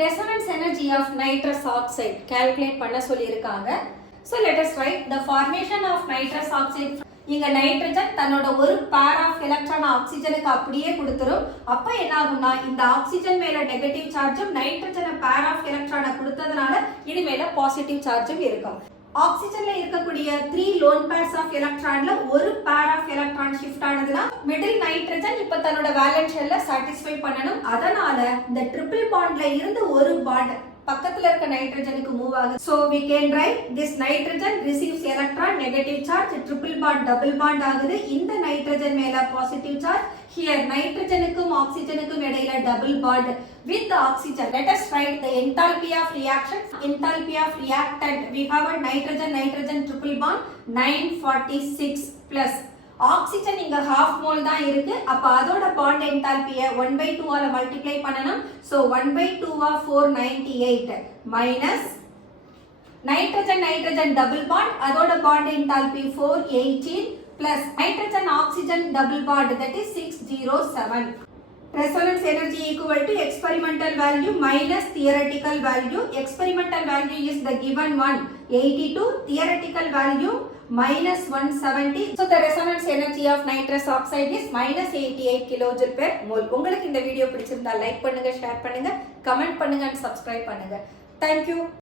resonance energy of nitrous oxide calculate பண்ண சொல்லியிருக்காங்க. So let us write the formation of nitrous oxide. இங்க nitrogen தன்னோட ஒரு pair of electron ஆக்சிஜனுக்கு அப்படியே கொடுத்துரும். அப்ப என்ன ஆகும்னா இந்த ஆக்சிஜன் மேல நெகட்டிவ் சார்ஜும் நைட்ரஜனை பேர் ஆஃப் எலக்ட்ரானை கொடுத்ததுனால இது மேல பாசிட்டிவ் சார்ஜும் இருக்கும். ஆக்சிஜன்ல இருக்கக்கூடிய 3 லோன் பேர்ஸ் ஆஃப் எலக்ட்ரான்ல ஒரு பேர் ஆஃப் எலக்ட்ரான் ஷிஃப்ட் ஆனதுனா மிடில் நைட்ரஜன் இப்ப தன்னோட வேலன்ஸ் ஷெல்ல சாட்டிஸ்ஃபை பண்ணனும். அதனால இந்த ட்ரிபிள் பாண்ட்ல இருந்து ஒரு பாண்ட் பக்கத்துல இருக்க நைட்ரஜனுக்கு மூவ் ஆகுது. So we can write this nitrogen receives electron negative charge, triple bond double bond ஆகுது. இந்த நைட்ரஜன் மேல பாசிட்டிவ் சார்ஜ். Here நைட்ரஜனுக்கும் ஆக்சிஜனுக்கும் இடையில double bond with the oxygen. Let us write the enthalpy of reaction. Enthalpy of reactant. We have a nitrogen triple bond 946 plus. Oxygen இங்க half mole தான் இருக்கு. அப்ப அதோட bond என்தால்பியை 1/2 ஆல மல்டிப்ளை பண்ணனும். So 1/2 of 498 minus nitrogen double bond அதோட bond enthalpy 418 plus nitrogen oxygen double bond that is 607. Resonance energy equal to experimental value minus theoretical value. Experimental value is the given one 82, theoretical value minus 170. So the resonance energy of nitrous oxide is minus 88 kilojoule per mole. உங்களுக்கு இந்த video பிடிச்சிருந்தா like பண்ணுங்க, share பண்ணுங்க, comment பண்ணுங்க and subscribe பண்ணுங்க. Thank you.